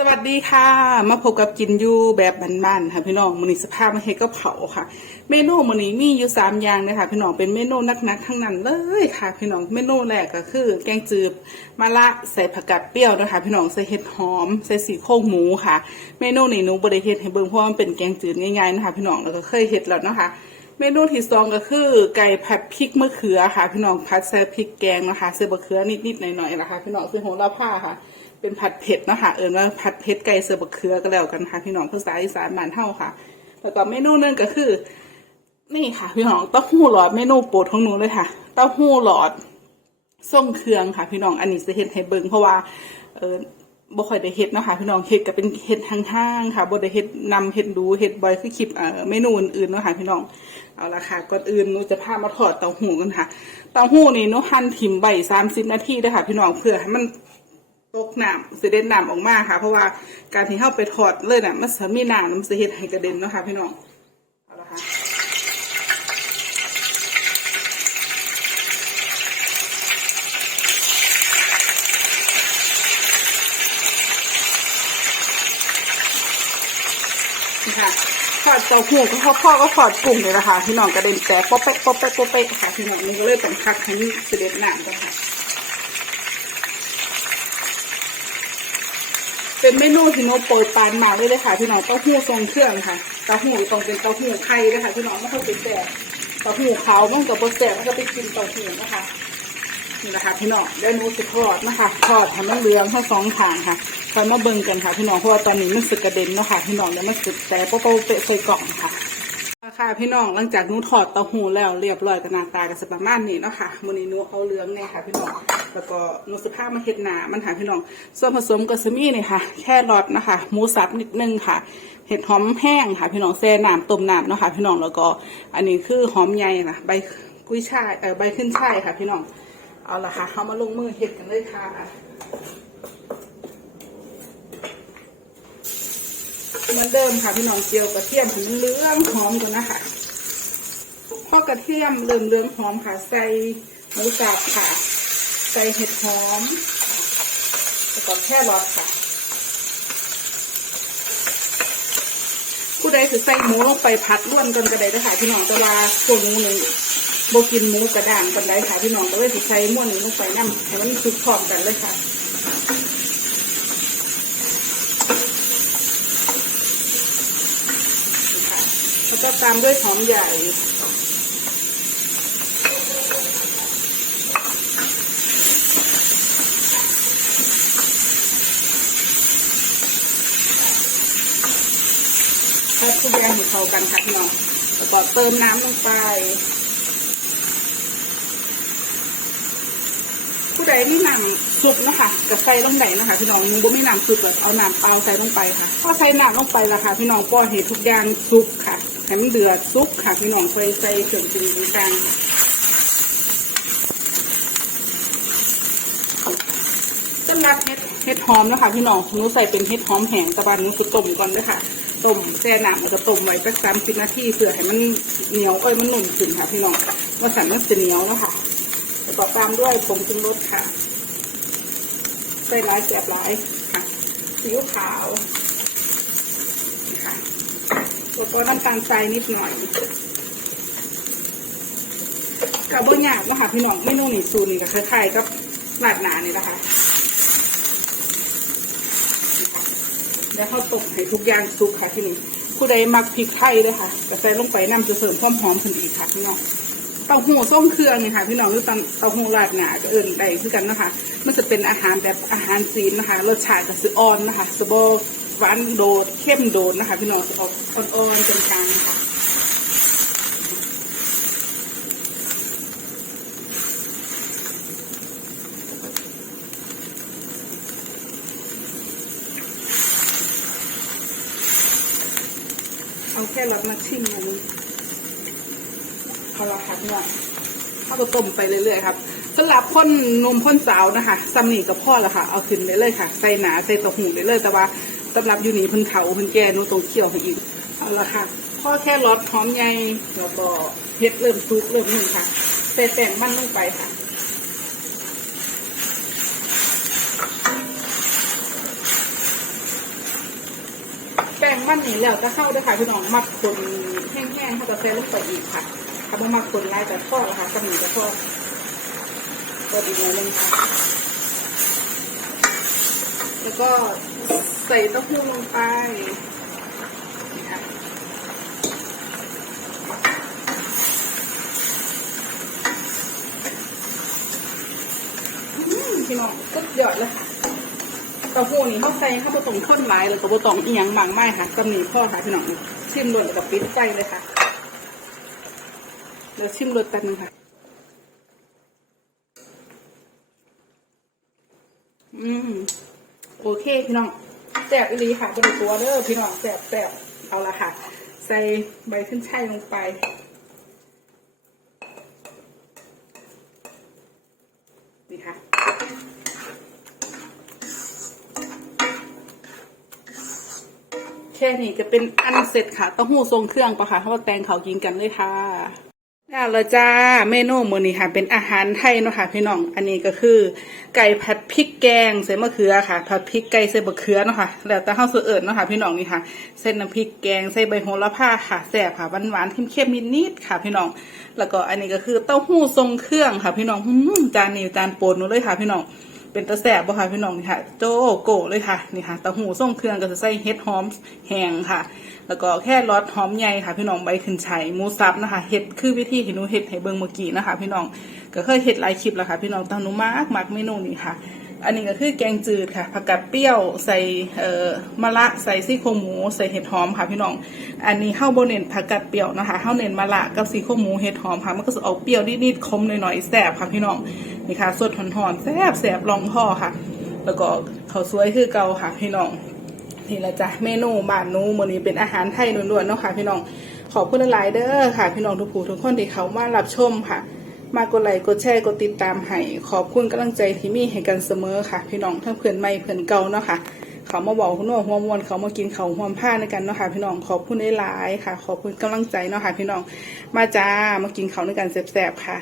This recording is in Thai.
สวัสดีค่ะ มาพบกับกินอยูแบบบ้านๆค่ะพี่น้องมือนี้สภาพมาเฮ็ดก็เผาค่ะ เมนูมือนี้มีอยู่สามอย่างเลยค่ะพี่น้องเป็นเมนูนักๆทั้งนั้นเลยค่ะ พี่น้องเมนูแรกก็คือ แกงจืดมะละใส่ผักกาดเปรี้ยวนะคะพี่น้องใส่เห็ดหอมใส่สีโครงหมูค่ะ เมนูนี้หนูบริเฮ็ดให้เบิ่งเพราะว่ามันเป็นแกงจืดง่ายๆนะคะพี่น้องแล้วก็เคยเฮ็ดแล้วเนาะค่ะ เมนูที่สองก็คือ ไก่ผัดพริกมะเขือค่ะ พี่น้องผัดใส่พริกแกงนะคะใส่มะเขือนิดๆหน่อยๆนะคะ พี่น้องใส่โหระพาค่ะ เป็นผัดเผ็ดเนาะคะเอิญว่าผัดเผ็ดไก่เสือมะเขือก็แล้วกันค่ะ พี่น้องภาษาอีสานบ้านเฮาค่ะแล้วก็เมนูนึงก็คือ นี่ค่ะ พี่น้องเต้าหู้หลอดเมนูโปรดของหนูเลยค่ะ เต้าหู้หลอดส่งเครื่องค่ะ พี่น้องอันนี้จะเฮ็ดให้เบิ่งเพราะว่าเออ บ่ค่อยได้เฮ็ดเนาะค่ะพี่น้องเฮ็ดก็เป็นเฮ็ดห่างๆค่ะบ่ได้เฮ็ดนำเฮ็ดดูเฮ็ดบ่อยคือคลิปเอ่อเมนูอื่นๆเนาะค่ะพี่น้องเอาละค่ะก่อนอื่นหนูจะพามาทอดเต้าหู้กันค่ะเต้าหู้นี่หนูหั่นถิ่มใบ30นาทีเด้อค่ะ พี่น้องเพื่อให้มันตกน้ำสิเด็ดน้ำออกมาค่ะ เพราะว่าการที่เฮาไปทอดเลยน่ะมันสิมีน้ำมันสิเฮ็ดให้กระเด็นเนาะค่ะพี่น้องเอาละค่ะ นี่ค่ะ ทอดเต้าหู้ก็พ่อพ่อก็ทอดกุ้งเลยนะคะพี่น้องกระเด็นแตกป๊อปเป๊ะป๊อปเป๊ะป๊อปเป๊ะค่ะพี่น้องนี่ก็เลยต้องพักให้มันเสด็จน้ำกันค่ะเป็นเมนูที่โนโปรยปานมากเลยเลยค่ะพี่น้องเต้าหู้ทรงเครื่องค่ะเต้าหู้ต้องเป็นเต้าหู้ไข่เลยค่ะพี่น้องไม่ต้องเป็นแต่เต้าหู้ขาวมันกับบดแสบมันก็ไปกินเต้าหู้นะคะนี่นะคะพี่น้องได้หนูจะทอดนะคะทอดให้มันเหลืองทั้งสองทางค่ะ อยมาเบิ่งกันค่ะพี่น้องเพราะว่าตอนนี้มันสึกกระเด็นเนาะค่ะพี่น้องเดี๋ยวมันสึกแต่โป๊ะโป๊ะเปะใส่กล่องค่ะค่ะพี่น้องหลังจากหนูถอดเต้าหู้แล้วเรียบร้อยกับหน้าตากับสประมาณนี้เนาะค่ะมื้อนี้หนูเอาเหลืองไงค่ะ พี่น้องแล้วก็หนูสภาพมาเฮ็ดหนามันค่ะพี่น้องส่วนผสมก็จะมีนี่ค่ะ แค่รอทนะคะหมูสับนิดนึงค่ะเห็ดหอมแห้งค่ะ พี่น้องแซ่น้ำต้มน้ำเนาะค่ะพี่น้องแล้วก็ อันนี้คือหอมใหญ่ค่ะใบกุ้ยช่ายเออใบขึ้นช่ายค่ะ พี่น้องเอาละค่ะเอามาลงมือเฮ็ดกันเลยค่ะ เหมือนเดิมค่ะพี่น้องเจียวกระเทียมถึงเหลืองหอมกันนะคะพอกระเทียมเริ่มเหลืองหอมค่ะใส่หมูสับค่ะ ใส่เห็ดหอมแล้วก็แค่รอทค่ะผู้ใดถือใส่หมูลงไปพัดร่วนกันก็ได้นะคะพี่น้องต่ว่าตัวหมูหนึ่งโบกินหมูกระด้างกันได้ค่ะพี่น้องก็เลยถือใส่ม้วนหนึ่งลงไปนั่งให้มันสุกพร้อมกันเลยค่ะ แล้วก็ตามด้วยหอมใหญ่ ถ้าทุกอย่างให้เข้ากันค่ะพี่น้องแล้วก็เติมน้ำลงไป ผู้ใดนี่น้ำซุปนะคะกับใส่ลงไหนนะคะ พี่น้องหนูบ่มีน้ำซุปแบบเอาน้ำเปล่าใส่ลงไปค่ะพอใส่น้ำลงไปและค่ะ พี่น้องก็เห็นทุกอย่างซุปค่ะ ให้มันเดือดซุปค่ะพี่น้องใส่ใส่เครื่องปรุงต่างๆสำหรับเห็ดเห็ดหอมนะคะพี่น้องหนูใส่เป็นเห็ดหอมแห้งตะบันหนูคือต้มก่อนเลยค่ะต้มแช่น้ำแล้วก็ต้มไว้สักสามสิบนาทีเพื่อให้มันเหนียวเอ้ยมันหนุ่มขึ้นค่ะพี่น้องว่าสั่นมันจะเหนียวเนาะค่ะแล้วก็ตามด้วยผงปรุงรสค่ะใส่ร้ายเสียบร้ายค่ะซีอิ๊วขาว แล้วก็น้ำตาลทรายนิดหน่อยกับบ่ยากนะคะพี่น้องเมนูนี่สูนี่ก็คล้ายๆกับหลาดหนานี่นะคะแล้วเขาตกให้ทุกอย่างสุกค่ะที่นี่ผู้ใดมักพริกไทยเลยค่ะก็ใส่ลงไปน้ำจะเสริมความหอมขึ้นอีกค่ะพี่น้องเต้าหู้ส้มเครื่องนี่ค่ะพี่น้องหรือเต้าหู้ราดหงาจะเอิ่นใดคือกันนะคะ มันจะเป็นอาหารแบบอาหารจีนนะคะ รสชาติก็คืออ่อนนะคะสบ หวานโดดเข้มโดดนะคะ พี่น้องจะออกอ่อนๆเป็นกลางนะคะเอาแค่รับมาชิมอันนี้เอาละค่ะพี่น้องข้าวต้มไปเรื่อยๆครับสำหรับคนนมคนสาวนะคะซัมนี่กับพ่อละค่ะ เอาขึ้นไปเลยค่ะ ใส่หนาใส่ตะหูไปเลยแต่ว่า สำหรับอยู่นี่เพิ่นเถาเพิ่นแก่นูต้องเคี่ยวให้อีกเอาละค่ะพ่อแค่รสหอมใหญ่แล้วก็เฮ็ดเริ่มซุกเริ่มนึ่งค่ะใส่แป้งมันลงไปค่ะแป้งมันนี่แล้วจะเข้าด้วยค่ะพี่น้องมักคนแห้งๆเขาจะใส่ลงไปอีกค่ะถ้าบ่มักคนลายแต่ทอดนะคะจะมีจะทอดก็ดีนิดนึงค่ะแล้วก็ ใส่เต้าหู้ลงไปนี่ค่ะพี่น้องสุดยอดเลยค่ะเต้าหู้นี่เขาใส่ข้าวผสมข้นหลายแล้วก็บ่ต้องอีหยังบางไม้ค่ะตำหนิพ่อค่ะพี่น้องชิมรสแล้วก็ปิดใจเลยค่ะเดี๋ยวชิมรสแป๊บนึงค่ะอืม โอเคพี่น้องแซ่บอีหลีค่ะจะเป็นตัวเด้อพี่น้องแซ่บแซ่บเอาละค่ะ ใส่ใบขึ้นช่ายลงไปนี่ค่ะแค่นี้ก็เป็นอันเสร็จค่ะเต้าหู้ทรงเครื่องปะค่ะเพราะว่าแตงเขากินกันเลยค่ะ แล้วจ้าเมนูมื้อนี้ค่ะ เป็นอาหารไทยเนาะค่ะพี่น้อง อันนี้ก็คือ ไก่ผัดพริกแกงใส่มะเขือค่ะผัดพริกไก่ใส่มะเขือเนาะค่ะแล้วแต่เฮาสิเอิ้นเนาะค่ะพี่น้องนี่ค่ะเส้นน้ำพริกแกงใส่ใบโหระพาค่ะแซ่บค่ะหวานๆเค็มๆนิดๆค่ะ พี่น้อง แล้วก็อันนี้ก็คือเต้าหู้ทรงเครื่องค่ะ พี่น้องอืมจานนี้จานโปรดหนูเลยค่ะ พี่น้อง เป็นตะแสบบ่ค่ะพี่น้องนี่ค่ะ โจโกเลยค่ะนี่ค่ะต้าหู้ส่งเครื่องก็จะใส่เห็ดหอมแห้งค่ะ แล้วก็แค่รสหอมใหญ่ค่ะ พี่น้องใบขึ้นชัยหมูสับนะคะเห็ดคือวิธีที่หนูเห็ดให้เบิ่งเมื่อกี้นะคะ พี่น้องก็เคยเห็ดหลายคลิปแล้วค่ะ พี่น้องตาหนูมากมักเมนูนี้ค่ะอันนี้ก็คือแกงจืดค่ะ ผักกาดเปรี้ยวใส่เอ่อมะระใส่ซี่โครงหมูใส่เห็ดหอมค่ะพี่น้อง อันนี้ข้าวโบเน้นผักกาดเปรี้ยวนะคะข้าวเน้นมะระกับซี่โครงหมูเห็ดหอมค่ะ มันก็จะออกเปรี้ยวนิดๆคมหน่อยๆแซ่บค่ะพี่น้อง นี่ค่ะสดหอนๆแซ่บแซ่บลองพ่อค่ะ แล้วก็ข้าวสวยคือเก่าค่ะพี่น้องนี่แหละจ้ะเมนูบ้านนูมื้อนี้เป็นอาหารไทยล้วนๆเนาะค่ะพี่น้องขอบคุณหลายเด้อค่ะ พี่น้องทุกผู้ทุกคนที่เขามารับชมค่ะมากดไลค์กดแชร์กดติดตามให้ขอบคุณกำลังใจที่มีให้กันเสมอค่ะ พี่น้องทั้งเพื่อนใหม่เพื่อนเก่าเนาะค่ะ เขามาบอกคุณว่าหัวมวนเขามากินเขาวหวมผ้าในกันเนาะค่ะ พี่น้องขอบคุณหลายค่ะ ขอบคุณกำลังใจเนาะค่ะ พี่น้องมาจ้ามากินเขาในกันแซ่บๆค่ะ